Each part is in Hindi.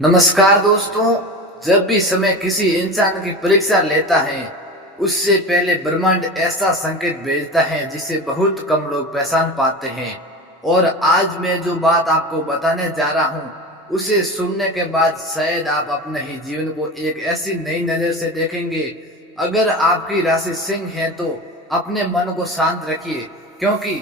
नमस्कार दोस्तों। जब भी समय किसी इंसान की परीक्षा लेता है उससे पहले ब्रह्मांड ऐसा संकेत भेजता है जिसे बहुत कम लोग पहचान पाते हैं। और आज मैं जो बात आपको बताने जा रहा हूँ उसे सुनने के बाद शायद आप अपने ही जीवन को एक ऐसी नई नजर से देखेंगे। अगर आपकी राशि सिंह है तो अपने मन को शांत रखिए, क्योंकि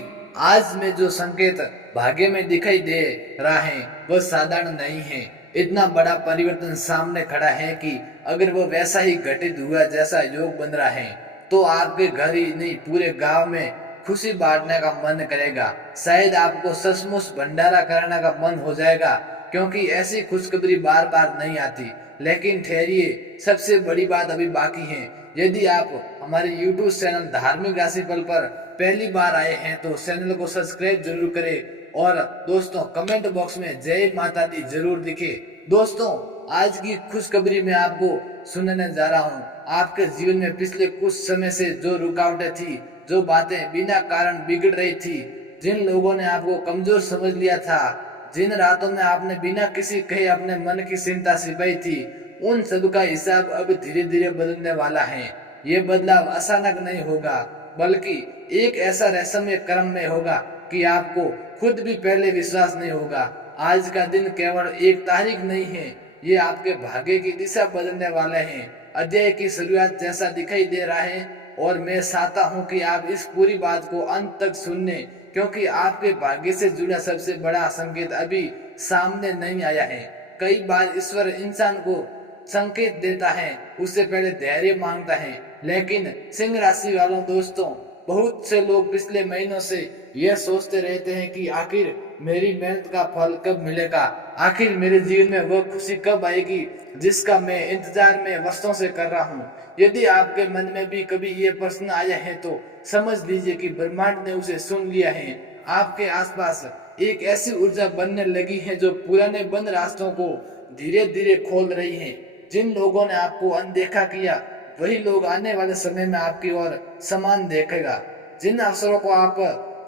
आज में जो संकेत भाग्य में दिखाई दे रहा है वह साधारण नहीं है। इतना बड़ा परिवर्तन सामने खड़ा है कि अगर वो वैसा ही घटित हुआ जैसा योग बन रहा है तो आपके घर ही नहीं पूरे गांव में खुशी बांटने का मन करेगा। शायद आपको सचमुच भंडारा कराने का मन हो जाएगा, क्योंकि ऐसी खुशखबरी बार बार नहीं आती। लेकिन ठहरिए, सबसे बड़ी बात अभी बाकी है। यदि आप हमारे YouTube चैनल धार्मिक राशिफल पर पहली बार आए हैं तो चैनल को सब्सक्राइब जरूर करें और दोस्तों कमेंट बॉक्स में जय माता दी जरूर लिखे। दोस्तों, आज की खुशखबरी मैं आपको सुनाने जा रहा हूँ। आपके जीवन में पिछले कुछ समय से जो रुकावटें थी, जो बातें बिना कारण बिगड़ रही थी, जिन लोगों ने आपको कमजोर समझ लिया था, जिन रातों में आपने बिना किसी कहे अपने मन की चिंता छिपाई थी, उन सब का हिसाब अब धीरे धीरे बदलने वाला है। ये बदलाव अचानक नहीं होगा, बल्कि एक ऐसा रहस्यमय क्रम में होगा कि आपको खुद भी पहले विश्वास नहीं होगा। आज का दिन केवल एक तारीख नहीं है, ये आपके भाग्य की दिशा बदलने वाले हैं। अध्याय की शुरुआत जैसा दिखाई दे रहा है और मैं चाहता हूँ कि आप इस पूरी बात को अंत तक सुनने, क्योंकि आपके भाग्य से जुड़ा सबसे बड़ा संकेत अभी सामने नहीं आया है। कई बार ईश्वर इंसान को संकेत देता है, उससे पहले धैर्य मांगता है। लेकिन सिंह राशि वालों दोस्तों, बहुत से लोग पिछले महीनों से यह सोचते रहते हैं कि आखिर मेरी मेहनत का फल कब मिलेगा, आखिर मेरे जीवन में वह खुशी कब आएगी जिसका मैं इंतजार में वर्षों से कर रहा हूँ। यदि आपके मन में भी कभी ये प्रश्न आया है तो समझ लीजिए कि ब्रह्मांड ने उसे सुन लिया है। आपके आसपास एक ऐसी ऊर्जा बनने लगी है जो पुराने बंद रास्तों को धीरे धीरे खोल रही है। जिन लोगों ने आपको अनदेखा किया वही लोग आने वाले समय में आपकी ओर समान देखेगा। जिन अवसरों को आप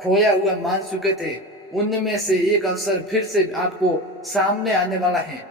खोया हुआ मान चुके थे उनमें से एक अवसर फिर से आपको सामने आने वाला है।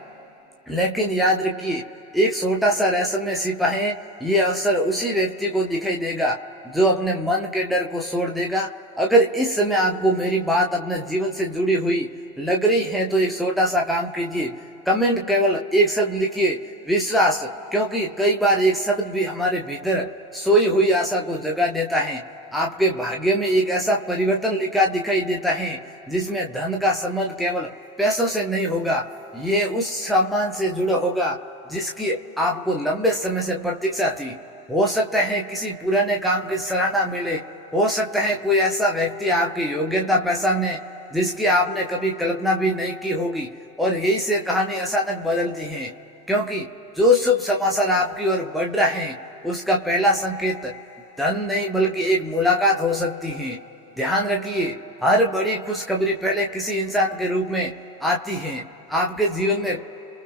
लेकिन याद रखिए, एक छोटा सा रहस्यमय छिपा है। ये अवसर उसी व्यक्ति को दिखाई देगा जो अपने मन के डर को छोड़ देगा। अगर इस समय आपको मेरी बात अपने जीवन से जुड़ी हुई लग रही है तो एक छोटा सा काम कीजिए। कमेंट केवल एक शब्द लिखिए, विश्वास, क्योंकि कई बार एक शब्द भी हमारे भीतर सोई हुई आशा को जगा देता है। आपके भाग्य में एक ऐसा परिवर्तन लिखा दिखाई देता है जिसमें धन का संबंध केवल पैसों से नहीं होगा, ये उस सम्मान से जुड़ा होगा जिसकी आपको लंबे समय से प्रतीक्षा थी। हो सकता है किसी पुराने काम की सराहना मिले, हो सकता है कोई ऐसा व्यक्ति आपकी योग्यता पहचाने जिसकी आपने कभी कल्पना भी नहीं की होगी। और यही से कहानी अचानक बदलती है, क्योंकि जो शुभ समाचार आपकी ओर बढ़ रहा है उसका पहला संकेत धन नहीं बल्कि एक मुलाकात हो सकती है। ध्यान रखिए, हर बड़ी खुशखबरी पहले किसी इंसान के रूप में आती है। आपके जीवन में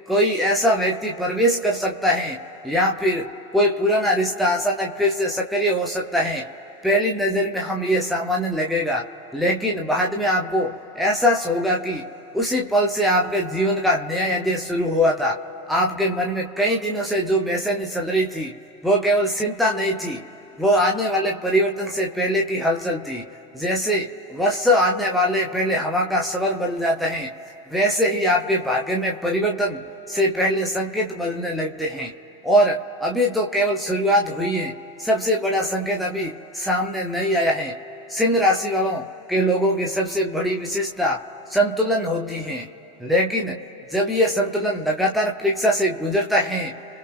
कोई ऐसा व्यक्ति प्रवेश कर सकता है या फिर कोई पुराना रिश्ता अचानक फिर से सक्रिय हो सकता है। पहली नजर में हम ये सामान्य लगेगा, लेकिन बाद में आपको एहसास होगा कि उसी पल से आपके जीवन का नया अध्याय शुरू हुआ था। आपके मन में कई दिनों से जो बेचैनी चल रही थी वो केवल चिंता नहीं थी, वो आने वाले परिवर्तन से पहले की हलचल थी। जैसे वर्ष आने वाले पहले हवा का स्वर बदल जाता है, वैसे ही आपके भाग्य में परिवर्तन से पहले संकेत बदलने लगते हैं। और अभी तो केवल शुरुआत हुई है, सबसे बड़ा संकेत अभी सामने नहीं आया है। सिंह राशि वालों के लोगों की सबसे बड़ी विशेषता संतुलन होती है, लेकिन जब यह संतुलन लगातार परीक्षा से गुजरता है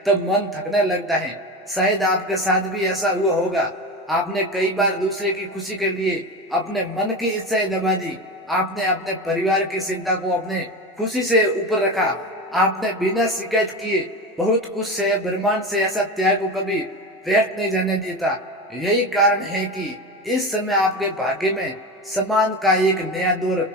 तब मन थकने लगता है। शायद आपके साथ भी ऐसा हुआ होगा। आपने कई बार दूसरे की खुशी के लिए अपने मन की इच्छाएं दबा दी, आपने अपने परिवार की चिंता को अपने खुशी से ऊपर रखा, आपने बिना शिकायत किए बहुत कुछ से ब्रह्मांड से ऐसा त्याग को कभी व्यर्थ नहीं जाने देता। यही कारण है कि इस समय आपके भाग्य में सम्मान का एक नया दौर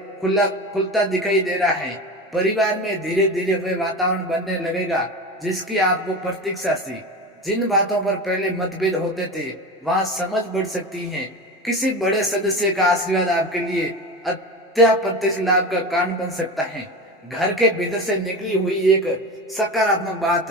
खुलता दिखाई दे रहा है। परिवार में धीरे धीरे वह वातावरण बनने लगेगा जिसकी आपको प्रतीक्षा थी। जिन बातों पर पहले मतभेद होते थे वहां समझ बढ़ सकती है। किसी बड़े सदस्य का आशीर्वाद आपके लिए अत्याप्रत्यक्ष लाभ का कारण बन सकता है। घर के भीतर से निकली हुई एक सकारात्मक बात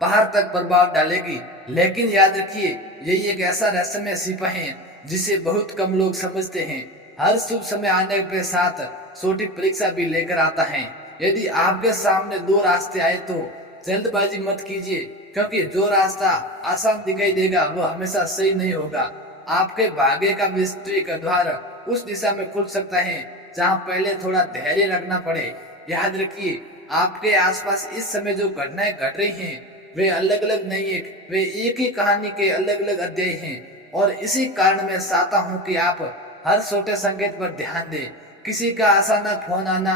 बाहर तक प्रभाव डालेगी। लेकिन याद रखिए, यही एक ऐसा रहस्यमय सिपा है जिसे बहुत कम लोग समझते हैं। हर शुभ समय आने के साथ छोटी परीक्षा भी लेकर आता है। यदि आपके सामने दो रास्ते आए तो जल्दबाजी मत कीजिए, क्योंकि जो रास्ता आसान दिखाई देगा वो हमेशा सही नहीं होगा। आपके भाग्य का विस्तृत द्वार उस दिशा में खुल सकता है जहां पहले थोड़ा धैर्य रखना पड़े। याद रखिए, आपके आसपास इस समय जो घटनाएं घट रही हैं वे अलग अलग नहीं है, वे एक ही कहानी के अलग अलग अध्याय हैं। और इसी कारण मैं चाहता हूँ कि आप हर छोटे संकेत पर ध्यान दें। किसी का अचानक फोन आना,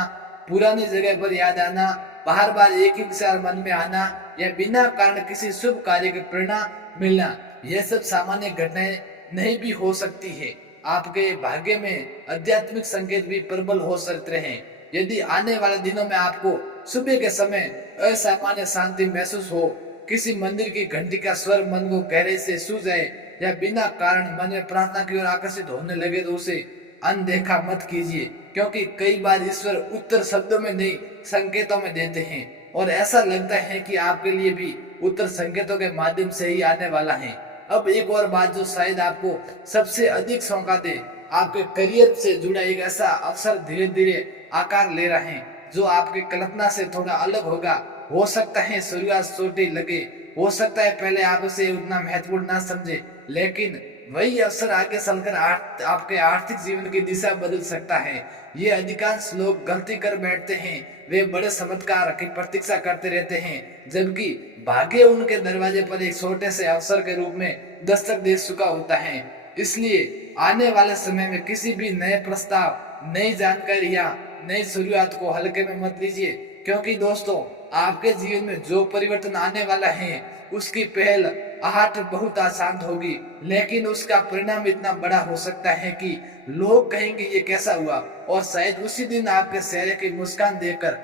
पुरानी जगह पर याद आना, बार बार एक ही विचार मन में आना या बिना कारण किसी शुभ कार्य की प्रेरणा मिलना, यह सब सामान्य घटनाएं नहीं भी हो सकती है। आपके भाग्य में आध्यात्मिक संकेत भी प्रबल हो सकते हैं। यदि आने वाले दिनों में आपको सुबह के समय असामान्य शांति महसूस हो, किसी मंदिर की घंटी का स्वर मन को गहरे से छू जाए या बिना कारण मन में प्रार्थना की ओर आकर्षित होने लगे तो उसे अनदेखा मत कीजिए, क्योंकि कई बार ईश्वर उत्तर शब्दों में नहीं संकेतों में देते हैं और ऐसा लगता है कि आपके लिए भी उत्तर संकेतों के माध्यम से ही आने वाला है। अब एक और बात जो शायद आपको सबसे अधिक चौंका दे, आपके करियर से जुड़ा एक ऐसा अवसर धीरे धीरे आकार ले रहे हैं जो आपकी कल्पना से थोड़ा अलग होगा। हो सकता है शुरुआत छोटी लगे, हो सकता है पहले आप उसे उतना महत्वपूर्ण ना समझे, लेकिन वही अवसर आगे चलकर आपके आर्थिक जीवन की दिशा बदल सकता है। ये अधिकांश लोग गलती कर बैठते हैं, वे बड़े चमत्कार की प्रतीक्षा करते रहते हैं, जबकि भाग्य उनके दरवाजे पर एक छोटे से अवसर के रूप में दस्तक दे चुका होता है। इसलिए आने वाले समय में किसी भी नए प्रस्ताव, नई जानकारी या नई शुरुआत को हल्के में मत लीजिए, क्योंकि दोस्तों आपके जीवन में जो परिवर्तन आने वाला है उसकी पहल आहट बहुत आसान होगी, लेकिन उसका परिणाम इतना बड़ा हो सकता है कि लोग कहेंगे ये कैसा हुआ, और शायद उसी दिन आपके चेहरे की मुस्कान देखकर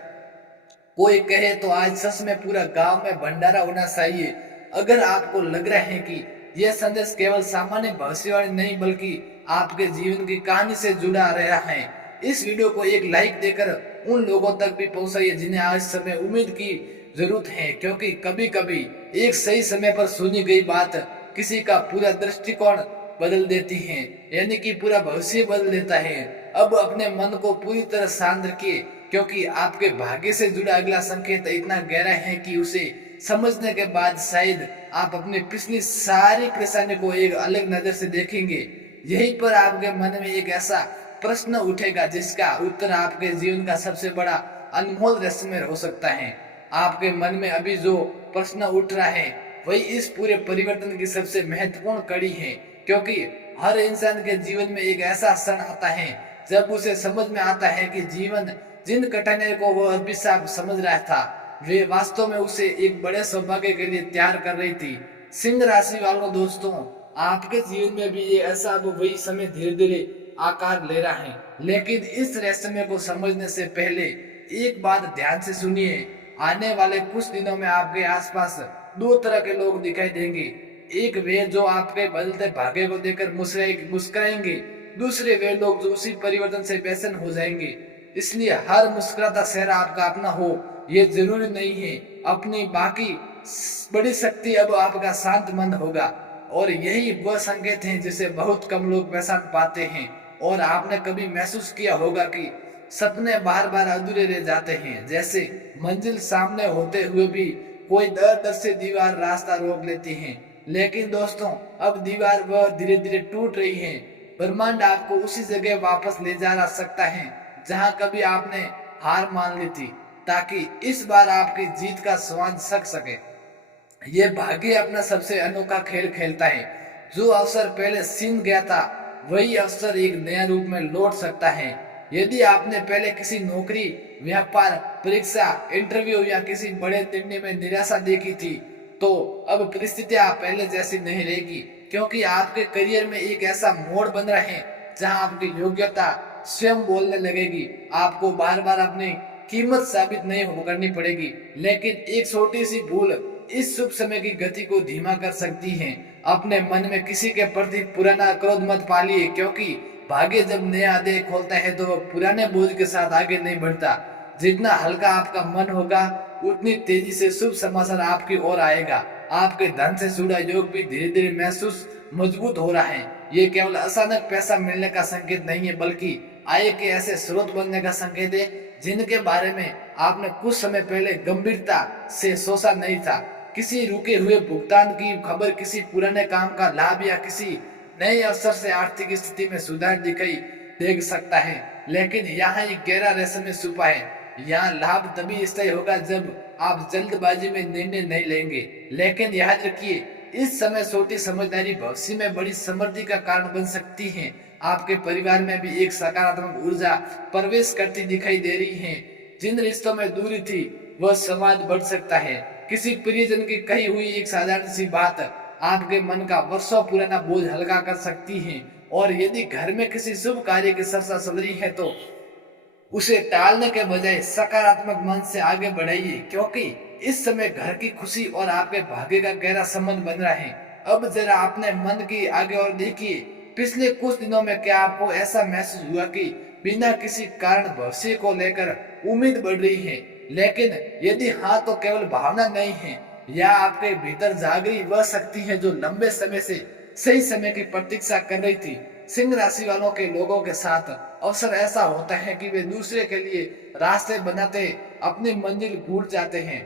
कोई कहे तो आज सच में पूरा गांव में भंडारा होना चाहिए। अगर आपको लग रहा है कि यह संदेश केवल सामान्य भविष्यवाणी नहीं बल्कि आपके जीवन की कहानी से जुड़ा रहा है, इस वीडियो को एक लाइक देकर उन लोगों तक भी पहुंचाइए जिन्हें आज समय उम्मीद की जरूरत है, क्योंकि कभी कभी एक सही समय पर सुनी गई बात किसी का पूरा दृष्टिकोण बदल देती है, यानी कि पूरा भविष्य बदल देता है। अब अपने मन को पूरी तरह शांत रखिए, क्योंकि आपके भाग्य से जुड़ा अगला संकेत इतना गहरा है कि उसे समझने के बाद शायद आप अपनी पिछली सारी परेशानी को एक अलग नजर से देखेंगे। यहीं पर आपके मन में एक ऐसा प्रश्न उठेगा जिसका उत्तर आपके जीवन का सबसे बड़ा अनमोल रहस्य हो सकता है। आपके मन में अभी जो प्रश्न उठ रहा है वही इस पूरे परिवर्तन की सबसे महत्वपूर्ण कड़ी है, क्योंकि हर इंसान के जीवन में एक ऐसा क्षण आता है जब उसे समझ में आता है कि जीवन जिन कठिनाइयों को वो अभिशाप समझ रहा था वे वास्तव में उसे एक बड़े सौभाग्य के लिए तैयार कर रही थी। सिंह राशि वालों दोस्तों, आपके जीवन में भी ये ऐसा अब वही समय धीरे धीरे आकार ले रहा है, लेकिन इस रहस्य को समझने से पहले एक बात ध्यान से सुनिए। आने वाले कुछ दिनों में आपके आसपास दो तरह के लोग दिखाई देंगे। एक वे जो आपके बदलते भाग्य को देखकर मुस्कुराएंगे, दूसरे वे लोग जो उसी परिवर्तन से बेचैन हो जाएंगे। इसलिए हर मुस्कुराता चेहरा आपका अपना हो ये जरूरी नहीं है। अपनी बाकी बड़ी शक्ति अब आपका शांत मन होगा, और यही वह संकेत है जिसे बहुत कम लोग पहचान पाते हैं। और आपने कभी महसूस किया होगा कि सपने बार बार अधूरे रह जाते हैं, जैसे मंजिल सामने होते हुए भी कोई दर से दीवार रास्ता रोक लेती है। लेकिन दोस्तों अब दीवार वह धीरे धीरे टूट रही है। ब्रह्मांड आपको उसी जगह वापस ले जा सकता है जहां कभी आपने हार मान ली थी, ताकि इस बार आपकी जीत का स्वाद सक सके। ये भाग्य अपना सबसे अनोखा खेल खेलता है। जो अवसर पहले छीन गया था वही अवसर एक नया रूप में लौट सकता है। यदि आपने पहले किसी नौकरी, व्यापार, परीक्षा, इंटरव्यू या किसी बड़े निर्णय में निराशा देखी थी, तो अब परिस्थितियां पहले जैसी नहीं रहेगी, क्योंकि आपके करियर में एक ऐसा मोड़ बन रहा है जहां आपकी योग्यता स्वयं बोलने लगेगी। आपको बार बार अपनी कीमत साबित नहीं करनी पड़ेगी, लेकिन एक छोटी सी भूल इस शुभ समय की गति को धीमा कर सकती है। अपने मन में किसी के प्रति पुराना क्रोध मत पालिए, क्योंकि भाग्य जब नया अध्याय खोलता है तो वह पुराने बोझ के साथ आगे नहीं बढ़ता। जितना हल्का आपका मन होगा उतनी तेजी से शुभ समाचार आपकी ओर आएगा। आपके धन से जुड़ा योग भी धीरे धीरे महसूस मजबूत हो रहा है। ये केवल अचानक पैसा मिलने का संकेत नहीं है, बल्कि आय के ऐसे स्रोत बनने का संकेत है जिनके बारे में आपने कुछ समय पहले गंभीरता से सोचा नहीं था। किसी रुके हुए भुगतान की खबर, किसी पुराने काम का लाभ या किसी नए अवसर से आर्थिक स्थिति में सुधार दिखाई दे सकता है। लेकिन यहाँ एक गहरा रहस्य छुपा है। यहाँ लाभ तभी स्थायी होगा जब आप जल्दबाजी में निर्णय नहीं लेंगे। लेकिन याद रखिए, इस समय छोटी समझदारी भविष्य में बड़ी समृद्धि का कारण बन सकती है। आपके परिवार में भी एक सकारात्मक ऊर्जा प्रवेश करती दिखाई दे रही है। जिन रिश्तों में दूरी थी वह संवाद बढ़ सकता है। किसी प्रियजन की कही हुई एक साधारण सी बात आपके मन का वर्षों पुराना बोझ हल्का कर सकती है। और यदि घर में किसी शुभ कार्य की चर्चा चल रही है तो उसे टालने के बजाय सकारात्मक मन से आगे बढ़ाइए, क्योंकि इस समय घर की खुशी और आपके भाग्य का गहरा संबंध बन रहा है। अब जरा अपने मन की आगे और देखिए, पिछले कुछ दिनों में क्या आपको ऐसा महसूस हुआ कि बिना किसी कारण भविष्य को लेकर उम्मीद बढ़ रही है? लेकिन यदि हाँ, तो केवल भावना नहीं है, या आपके भीतर जाग रही वह शक्ति है जो लंबे समय से सही समय की प्रतीक्षा कर रही थी। सिंह राशि वालों के लोगों के साथ अवसर ऐसा होता है कि वे दूसरे के लिए रास्ते बनाते अपनी मंजिल भूल जाते हैं।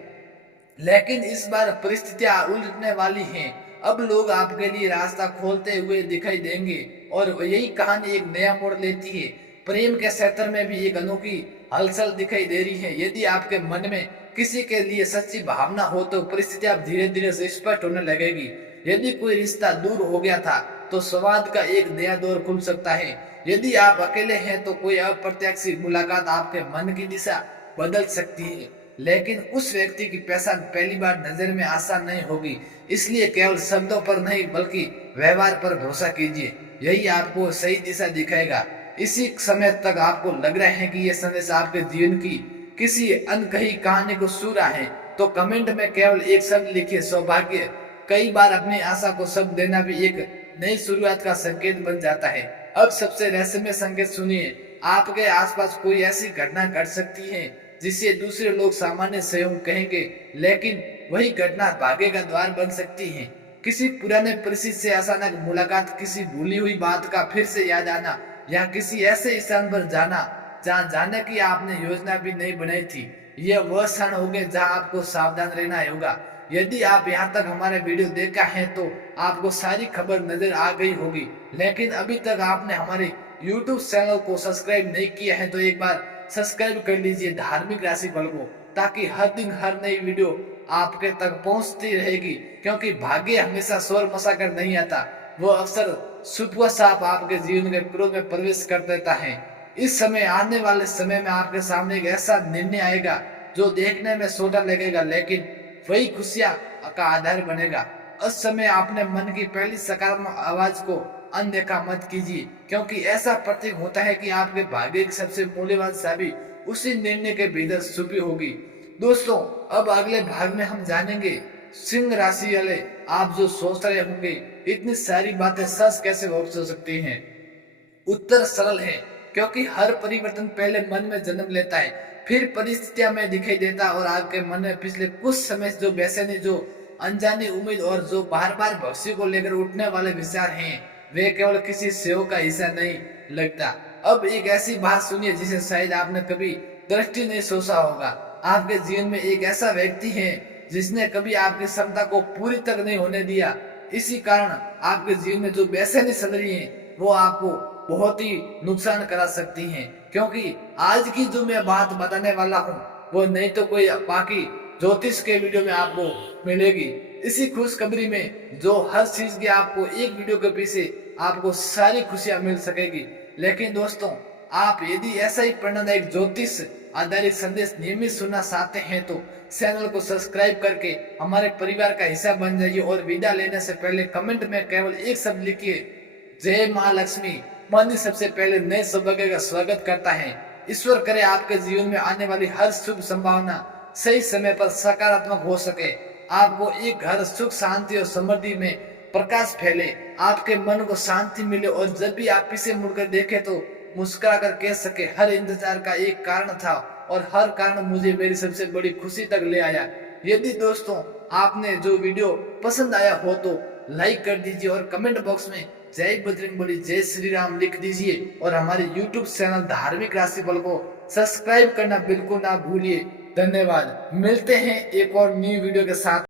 लेकिन इस बार परिस्थितियां उलटने वाली हैं। अब लोग आपके लिए रास्ता खोलते हुए दिखाई देंगे और यही कहानी एक नया मोड़ लेती है। प्रेम के क्षेत्र में भी एक अनोखी हलचल दिखाई दे रही है। यदि आपके मन में किसी के लिए सच्ची भावना हो तो परिस्थितियां धीरे धीरे स्पष्ट होने लगेगी। यदि कोई रिश्ता दूर हो गया था तो संवाद का एक नया दौर खुल सकता है। यदि आप अकेले हैं तो कोई अप्रत्याशित मुलाकात आपके मन की दिशा बदल सकती है। लेकिन उस व्यक्ति की पहचान पहली बार नजर में आसान नहीं होगी, इसलिए केवल शब्दों पर नहीं बल्कि व्यवहार पर भरोसा कीजिए, यही आपको सही दिशा दिखाएगा। इसी समय तक आपको लग रहा है कि यह संदेश आपके जीवन की किसी अनकही कहानी को छू रहा है तो कमेंट में केवल एक शब्द लिखिए, सौभाग्य। कई बार अपनी आशा को शब्द देना भी एक नई शुरुआत का संकेत बन जाता है। अब सबसे रहस्यमय संकेत सुनिए, आपके आसपास कोई ऐसी घटना घट सकती है जिसे दूसरे लोग सामान्य सहयोग कहेंगे, लेकिन वही घटना भाग्य का द्वार बन सकती है। किसी पुराने परिचित से अचानक मुलाकात, किसी भूली हुई बात का फिर से याद आना, या किसी ऐसे स्थान पर जाना जहाँ जाने की आपने योजना भी नहीं बनाई थी। यह वह क्षण होंगे जहाँ आपको सावधान रहना होगा। यदि आप यहाँ तक हमारे वीडियो देखा है तो आपको सारी खबर नजर आ गई होगी, लेकिन अभी तक आपने हमारे YouTube चैनल को सब्सक्राइब नहीं किया है तो एक बार सब्सक्राइब कर लीजिए धार्मिक राशि फल को, ताकि हर दिन हर नई वीडियो आपके तक पहुंचती रहेगी। क्योंकि भाग्य हमेशा शोर मचा कर नहीं आता, वो अवसर सुबह साफ आपके जीवन के क्रोध में प्रवेश कर देता है। इस समय आने वाले समय में आपके सामने एक ऐसा निर्णय आएगा जो देखने में छोटा लगेगा, लेकिन वही खुशियां का आधार बनेगा। उस समय अपने मन की पहली सकारात्मक आवाज को अनदेखा मत कीजिए, क्योंकि ऐसा प्रतीक होता है कि आपके भाग्य की सबसे मूल्यवान चाबी उसी निर्णय के भीतर छुपी होगी। दोस्तों, अब अगले भाग में हम जानेंगे सिंह राशि वाले आप जो सोच रहे होंगे इतनी सारी बातें सच कैसे हो सकती हैं। उत्तर सरल है, क्योंकि हर परिवर्तन पहले मन में जन्म लेता है, फिर परिस्थितियां में दिखाई देता है। और आपके मन में पिछले कुछ समय जो बेचैनी, जो अनजानी उम्मीद और जो बार बार भविष्य को लेकर उठने वाले विचार हैं, वे केवल किसी सेव का हिस्सा नहीं लगता। अब एक ऐसी बात सुनिए जिसे शायद आपने कभी दृष्टि नहीं सोचा होगा। आपके जीवन में एक ऐसा व्यक्ति है जिसने कभी आपकी क्षमता को पूरी तक नहीं होने दिया। इसी कारण आपके जीवन में जो बेचैनी चल रही है वो आपको बहुत ही नुकसान करा सकती हैं। क्योंकि आज की जो मैं बात बताने वाला हूँ वो नहीं तो कोई बाकी ज्योतिष के वीडियो में आपको मिलेगी। इसी खुशखबरी में जो हर चीज की आपको एक वीडियो के पीछे आपको सारी खुशियां मिल सकेगी। लेकिन दोस्तों, आप यदि ऐसा ही प्रेरणादायक ज्योतिष आधारित संदेश नियमित सुनना चाहते हैं तो चैनल को सब्सक्राइब करके हमारे परिवार का हिस्सा बन जाइए। और विदा लेने से पहले कमेंट में केवल एक शब्द लिखिए, जय माँ लक्ष्मी। मन सबसे पहले नए सौभाग्य का स्वागत करता है। ईश्वर करे आपके जीवन में आने वाली हर शुभ संभावना सही समय पर सकारात्मक हो सके। आपको एक घर सुख शांति और समृद्धि में प्रकाश फैले, आपके मन को शांति मिले और जब भी आप पीछे मुड़कर देखे तो मुस्कुरा कर कह सके, हर इंतजार का एक कारण था और हर कारण मुझे मेरी सबसे बड़ी खुशी तक ले आया। यदि दोस्तों आपने जो वीडियो पसंद आया हो तो लाइक कर दीजिए और कमेंट बॉक्स में जय बजरंगबली जय श्री राम लिख दीजिए और हमारे यूट्यूब चैनल धार्मिक राशिफल को सब्सक्राइब करना बिल्कुल ना भूलिए। धन्यवाद। मिलते हैं एक और न्यू वीडियो के साथ।